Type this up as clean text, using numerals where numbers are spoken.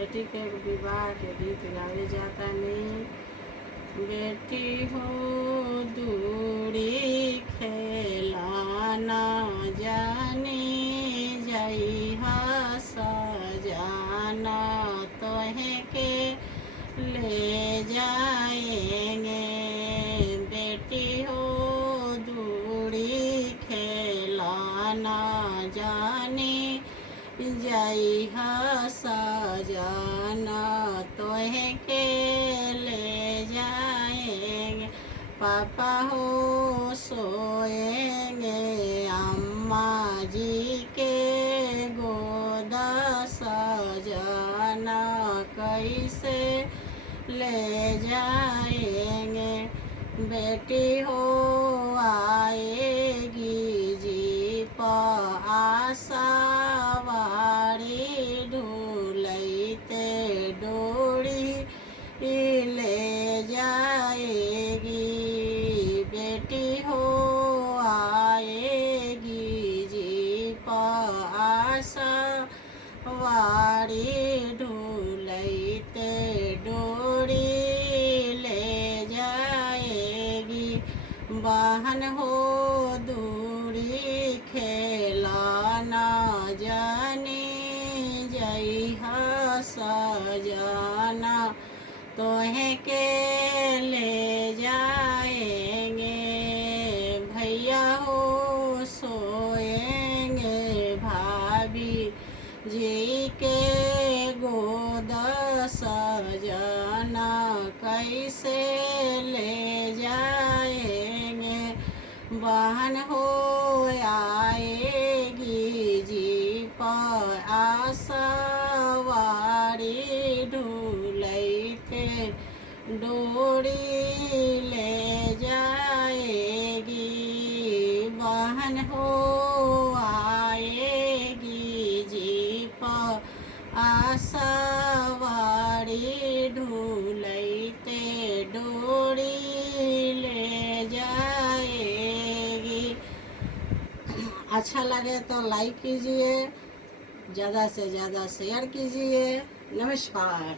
बेटी के विवाह के गीत गावे जाता नहीं। बेटी हो दूरी खेलाना जाने जइहा सजाना तोहे के ले जाएंगे। बेटी हो दूरी खेलाना जाने जइहा सजाना तोहे के ले जाएंगे। पापा हो सोएंगे अम्मा जी के गोद सजाना कैसे ले जाएंगे। बेटी हो आएगी जीप आशावाड़ी ढूलते डोरी ले जाएगी। बेटी हो आएगी जीप आशावाड़ी ढूलते डोरी ले जाएगी। बहन हो दूरी खेलाना जाने जइहा सजाना तोहे के ले जाएंगे। भैया हो सोएंगे भाभी जी के गोद सजाना कैसे ले जाएंगे। बहन हो आएगी जीप आशावाड़ी ढूलते डोरी ले जाएगी। बहन हो आएगी जीप आशावाड़ी ढूलते डोरी ले जाएगी। अच्छा लगे तो लाइक कीजिए, ज़्यादा से ज़्यादा शेयर कीजिए। नमस्कार।